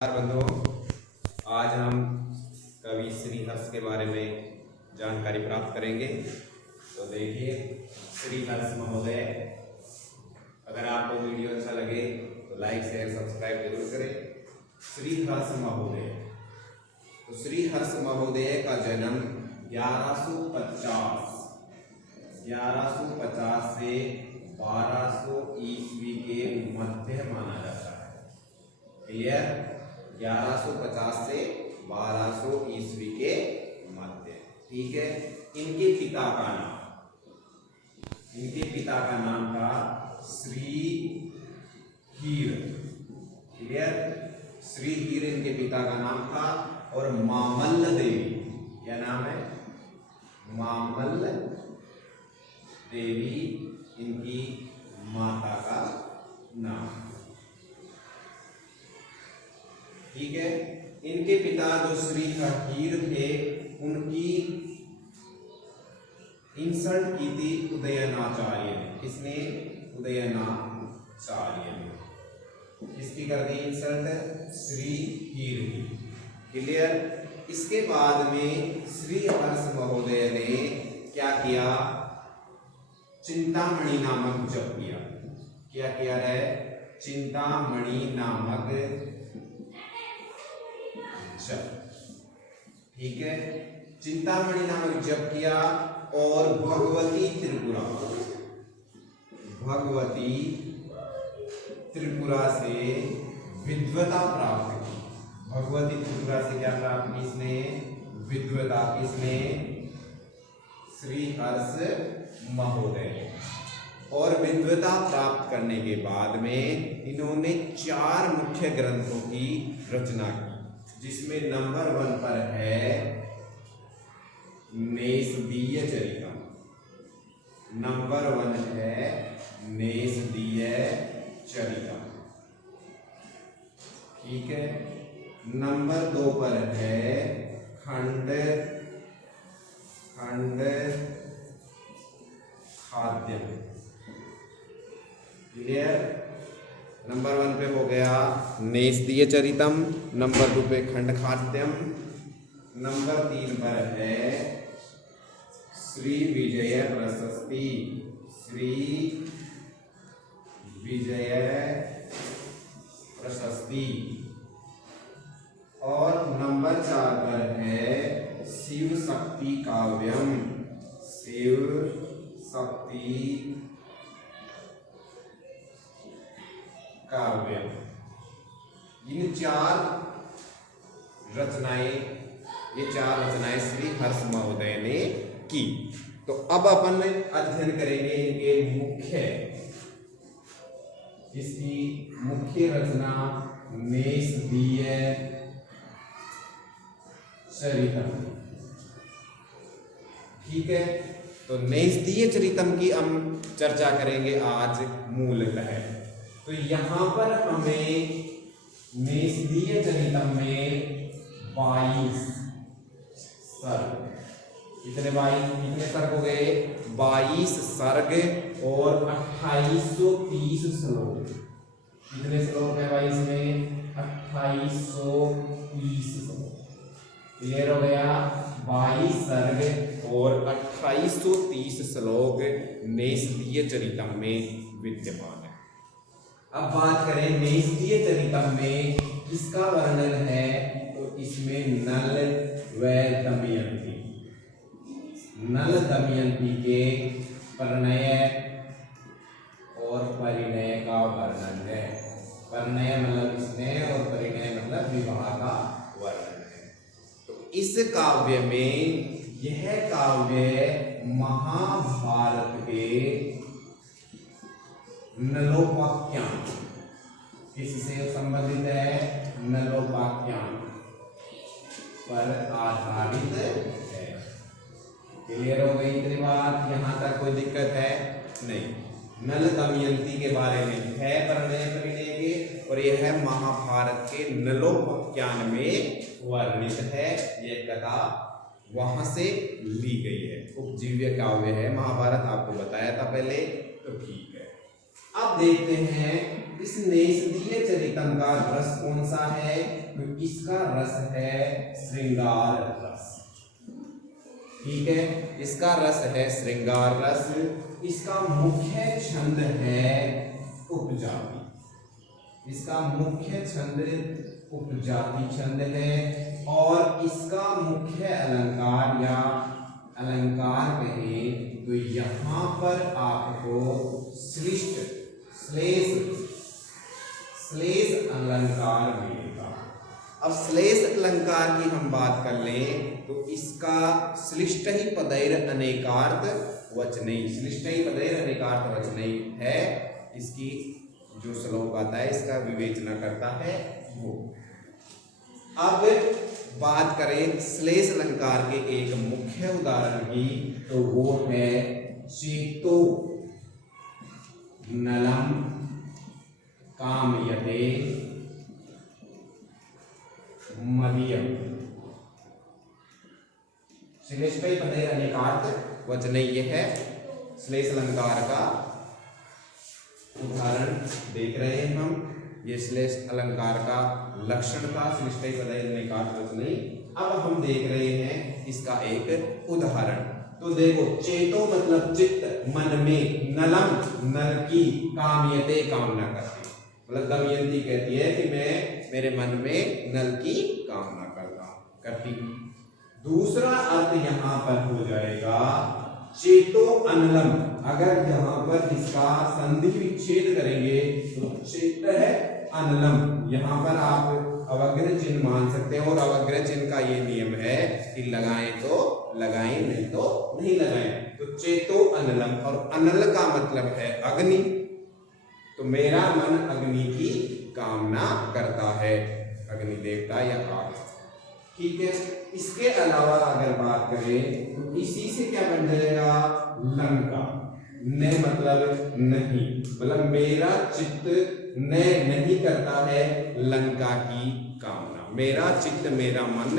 बंधुओं, आज हम कवि श्रीहर्ष के बारे में जानकारी प्राप्त करेंगे। तो देखिए, श्रीहर्ष महोदय, अगर आपको वीडियो अच्छा लगे तो लाइक शेयर सब्सक्राइब जरूर करें। श्रीहर्ष महोदय, तो श्रीहर्ष महोदय का जन्म 1150 से 1200 ईस्वी के मध्य माना जाता है। क्लियर? 1150 से 1200 ईस्वी के मध्य। ठीक है। इनके पिता का नाम था श्री हीर। क्लियर? श्री हीर इनके पिता का नाम था। और मामल्ल देवी, क्या नाम है? मामल्ल देवी इनकी माता का नाम। ठीक है। इनके पिता जो श्री हीर थे, उनकी इंसल्ट की थी उदयनाचार्य ने। किसने? उदयनाचार्य ने। किसकी कर दी इंसल्ट? श्री हीर की। क्लियर? इसके बाद में श्रीहर्ष महोदय ने क्या किया? चिंतामणि नामक जप किया। क्या किया है? चिंतामणि नामक जप। ठीक है। चिंतामणि नामक जप किया और भगवती त्रिपुरा से विद्वता प्राप्त की। भगवती त्रिपुरा से क्या प्राप्त की इसने? विद्वता। किसने? श्रीहर्ष महोदय। और विद्वता प्राप्त करने के बाद में इन्होंने 4 मुख्य ग्रंथों की रचना की, जिसमें नंबर 1 पर है नेषदीय चरितम। नंबर 1 है नेषदीय चरितम। ठीक है। नंबर 2 पर है खंड खाद्य। क्लियर? नंबर 1 पे हो गया नेषदीय चरितम, नंबर 2 पे खंड खाद्यम, नंबर 3 पर है श्री विजय प्रशस्ति। श्री विजय प्रशस्ति। और नंबर 4 पर है शिव शक्ति काव्यम। शिव शक्ति काव्य। इन 4 रचनाएं श्रीहर्ष महोदय ने की। तो अब अपन अध्ययन करेंगे इनके इसकी मुख्य रचना नेषदीय चरितम। ठीक है। तो नेषदीय चरितम की हम चर्चा करेंगे आज मूलतः। तो यहां पर हमें नेषदीय चरितम में 22 सर्ग। कितने सर्ग हो गए? 22 सर्ग और 2830 श्लोक। कितने श्लोक है 22 में? 2830 श्लोक। क्लियर हो गया? 22 सर्ग और 2830 श्लोक नेषदीय चरितम में विद्यमान है। अब बात करें नेषदीय चरितम में किसका वर्णन है, तो इसमें नल व दमयंती। नल दमयंती के परिणय और परिणय का वर्णन है। परिणय मतलब स्नेह और परिणय मतलब विवाह का वर्णन है। तो इस काव्य में, यह काव्य महाभारत के नलोपाख्यान, किससे संबंधित है? नलोपाख्यान पर आधारित है। क्लियर हो गई इतनी बात? यहां तक कोई दिक्कत है? नहीं। नल दमयंती के बारे में है परिणय के, और यह महाभारत के नलोपाख्यान में वर्णित है। यह कथा वहां से ली गई है। उपजीव्य काव्य है महाभारत, आपको बताया था पहले, तो ठीक है। अब देखते हैं इस नेषदीय चरितम का रस कौन सा है, तो इसका रस है श्रृंगार रस। ठीक है, इसका रस है श्रृंगार रस। इसका मुख्य छंद है उपजाति। इसका मुख्य छंद उपजाति छंद है और इसका मुख्य अलंकार या अलंकार कहें तो यहाँ पर आपको श्लिष्ट श्लेष अलंकार मिलेगा। अब श्लेष अलंकार की हम बात कर लें तो इसका श्लिष्ट ही पदैर अनेकार्थ वचनई, श्लिष्ट ही पदैर अनेकार्थ वचनई है इसकी जो श्लोक आता है, इसका विवेचना करता है वो। अब बात करें श्लेष अलंकार के एक मुख्य उदाहरण की तो वो है चेतो नलम कामयते मदीयम। श्लेष का ही पदैर अनेकार्थ वचनई ये है श्लेष अलंकार का उदाहरण देख रहे हैं हम। ये श्लेष अलंकार का लक्षण था, श्लिष्टै पदैर अनेकार्थ वचनई। अब हम देख रहे हैं इसका एक उदाहरण। तो देखो, चेतो मतलब चित्त, मन में, नलम नल की, कामयते कामना करती, मतलब दमयंती कहती है कि मैं मेरे मन में नल की कामना करती हूँ। दूसरा अर्थ यहाँ पर हो जाएगा चेतो अनलम। अगर यहाँ पर इसका संधि विच्छेद करेंगे तो चेत है अनलम। यहाँ पर आप अवग्रह चिन्ह मान सकते हैं और अवग्रह चिन्ह का ये नियम है कि लगाएं तो लगाएं, नहीं तो नहीं लगाएं। तो चेतो अनलम, और अनल का मतलब है अग्नि। तो मेरा मन अग्नि की कामना करता है, अग्नि देवता या आग। ठीक है, इसके अलावा अगर बात करें तो इसी से क्या बन जाएगा लंका। न मतलब नहीं, मतलब मेरा चित्त न नहीं करता है लंका की कामना। मेरा चित्त, मेरा मन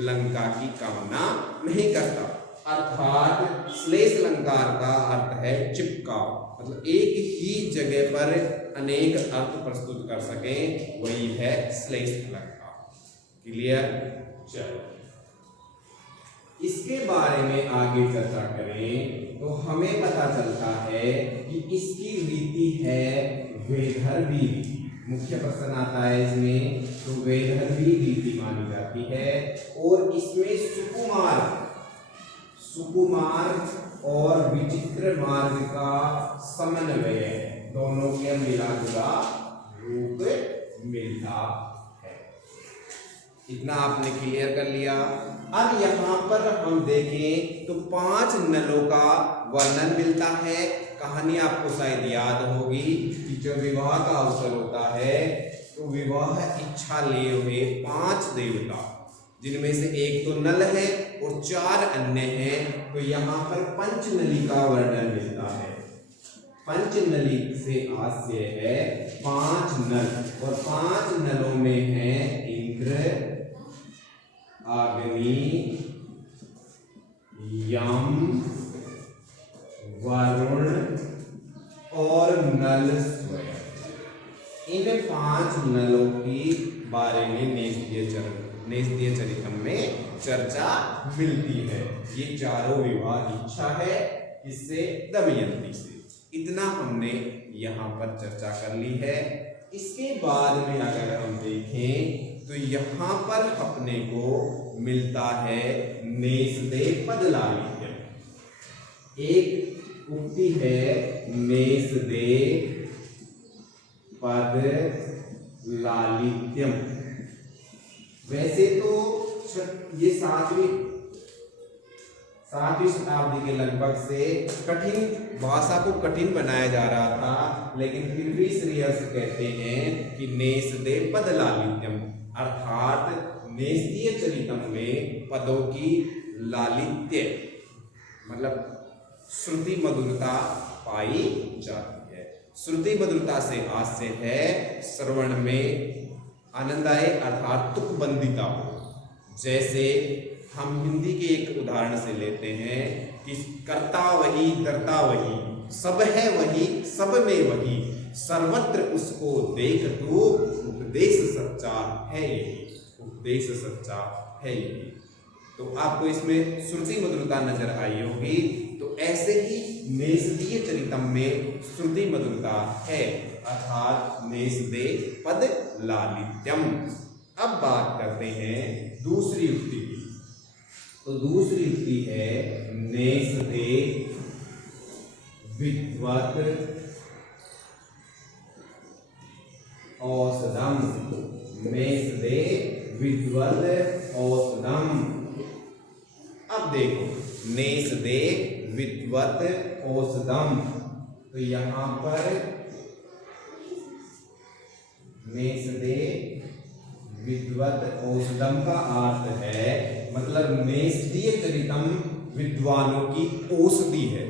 लंका की कामना नहीं करता। अर्थात श्लेष अलंकार का अर्थ है चिपकाव, मतलब एक ही जगह पर अनेक अर्थ प्रस्तुत कर सके, वही है श्लेष अलंकार। क्लियर? चलो, इसके बारे में आगे चर्चा करें तो हमें पता चलता है कि इसकी रीति है वैदर्भी रीति। मुख्य प्रश्न आता है इसमें, तो वैदर्भी रीति मानी जाती है और इसमें सुकुमार और विचित्र मार्ग का समन्वय है, दोनों के मिला जुला रूप मिलता है। इतना आपने क्लियर कर लिया। अब यहाँ पर हम देखें तो 5 नलों का वर्णन मिलता है। कहानी आपको शायद याद होगी कि जब विवाह का अवसर होता है तो विवाह इच्छा लिए हुए 5 देवता, जिनमें से एक तो नल है और 4 अन्य हैं, तो यहाँ पर पंचनली का वर्णन मिलता है। पंचनली से आशय है 5 नल, और 5 नलों में है इंद्र, अग्नि, यम, वरुण और नल स्वयं। इन 5 नलों की बारे में नेस्तीय चरितम में चर्चा मिलती है। ये चारों विवाह इच्छा है, इससे दमयंती से। इतना हमने यहाँ पर चर्चा कर ली है। इसके बाद में अगर हम देखें तो यहाँ पर अपने को मिलता है नेस्दे पद लालित्यम। एक उक्ति है नेस्दे पद लालित्यम। वैसे तो ये 7वीं शताब्दी के लगभग से कठिन भाषा को कठिन बनाया जा रहा था, लेकिन फिर भी श्रीहर्ष कहते हैं कि नेस्दे पद लालित्यम, अर्थात नेस्तीय चरितम में पदों की लालित्य मतलब श्रुति मधुरता पाई जाती है। श्रुति मधुरता से आशय है श्रवण में आनंद आए, अर्थात तुकबंदिता हो। जैसे हम हिंदी के एक उदाहरण से लेते हैं कि कर्ता वही दर्ता वही, सब है वही सब में वही, सर्वत्र उसको देख तो उपदेश सच्चा है यही। बेस सच्चा है यही। तो आपको इसमें श्रुति मधुरता नजर आई होगी। तो ऐसे ही नेसदीय चरितम में श्रुति मधुरता है, अर्थात नेसदे पद लालित्यम। अब बात करते हैं दूसरी युक्ति की। तो दूसरी युक्ति है नेसदे विद्वत् औषधम। नेसदे विद्वत् औषधम। अब देखो नेसदे विद्वत् औषधम, तो यहां पर नेसदे विद्वत् औषधम का अर्थ है, मतलब नेसदीय चरितम विद्वानों की औषधि है।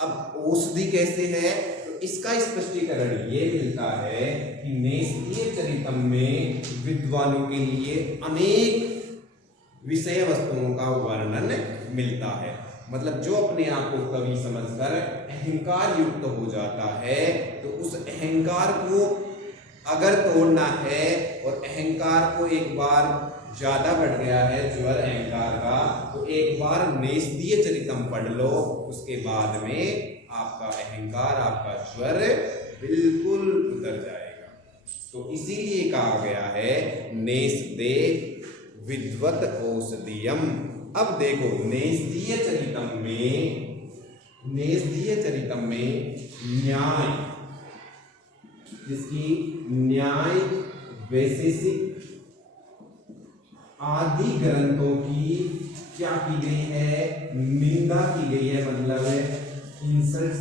अब औषधि कैसे है, तो इसका स्पष्टीकरण ये मिलता है कि नेसदीय चरितम में विद्वानों के लिए अनेक विषय वस्तुओं का वर्णन मिलता है। मतलब जो अपने आप को कवि समझकर अहंकार युक्त हो जाता है, तो उस अहंकार को अगर तोड़ना है और अहंकार को एक बार ज्यादा बढ़ गया है ज्वर अहंकार का, तो एक बार नेसदीय चरितम पढ़ लो, उसके बाद में आपका अहंकार, आपका ज्वर बिल्कुल उतर जाएगा। तो इसीलिए कहा गया है नेसदे विद्वत् औषधियम। अब देखो नेसदीय चरितम में न्याय, जिसकी न्याय वैशेषिक आदि ग्रंथों की क्या की गई है, निंदा की गई है। मतलब इंसल्ट,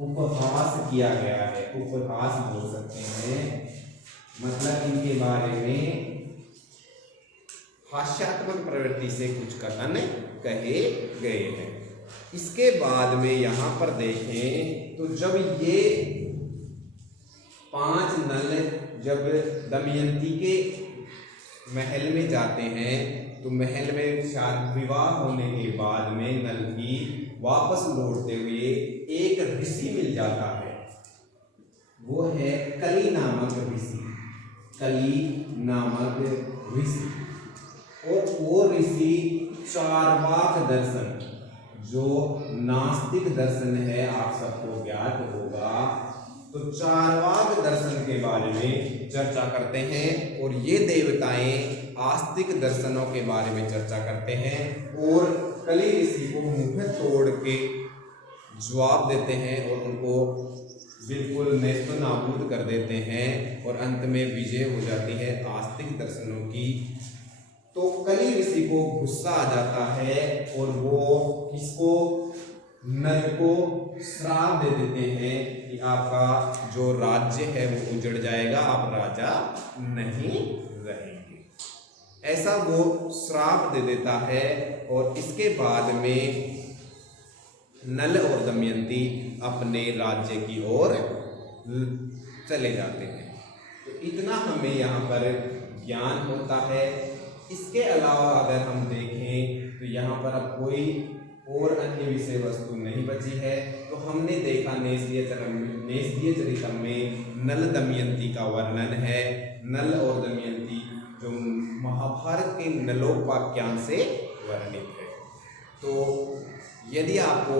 उपहास किया गया है, उपहास बोल सकते हैं। मतलब इनके बारे में हास्यात्मक प्रवृत्ति से कुछ कथन कहे गए हैं। इसके बाद में यहां पर देखें तो जब ये 5 नल जब दमयंती के महल में जाते हैं, तो महल में शादी विवाह होने के बाद में नल की वापस लौटते हुए एक ऋषि मिल जाता है। वो है कली नामक ऋषि, कली नामक ऋषि। और वो ऋषि चार्वाक दर्शन, जो नास्तिक दर्शन है, आप सबको ज्ञात होगा, तो चार्वाक दर्शन के बारे में चर्चा करते हैं। और ये देवताएं आस्तिक दर्शनों के बारे में चर्चा करते हैं और कली ऋषि को मुंह तोड़ के जवाब देते हैं और उनको बिल्कुल नेस्त नाबूद कर देते हैं, और अंत में विजय हो जाती है आस्तिक दर्शनों की। तो कली ऋषि को गुस्सा आ जाता है और वो इसको नल को श्राप दे देते हैं कि आपका जो राज्य है वो उजड़ जाएगा, आप राजा नहीं रहेंगे। ऐसा वो श्राप दे देता है। और इसके बाद में नल और दमयंती अपने राज्य की ओर चले जाते हैं। तो इतना हमें यहाँ पर ज्ञान होता है। इसके अलावा अगर हम देखें तो यहाँ पर अब कोई और अन्य विषय वस्तु नहीं बची है। तो हमने देखा नेसदीय चरितम में नल दमयंती का वर्णन है। नल और दमयंती जो महाभारत के नलोपाख्यान से वर्णित है। तो यदि आपको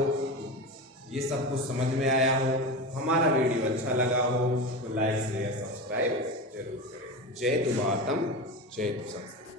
ये सब कुछ समझ में आया हो, हमारा वीडियो अच्छा लगा हो, तो लाइक शेयर सब्सक्राइब जरूर करें। जय तु भारतम, जय तु संस्कृत।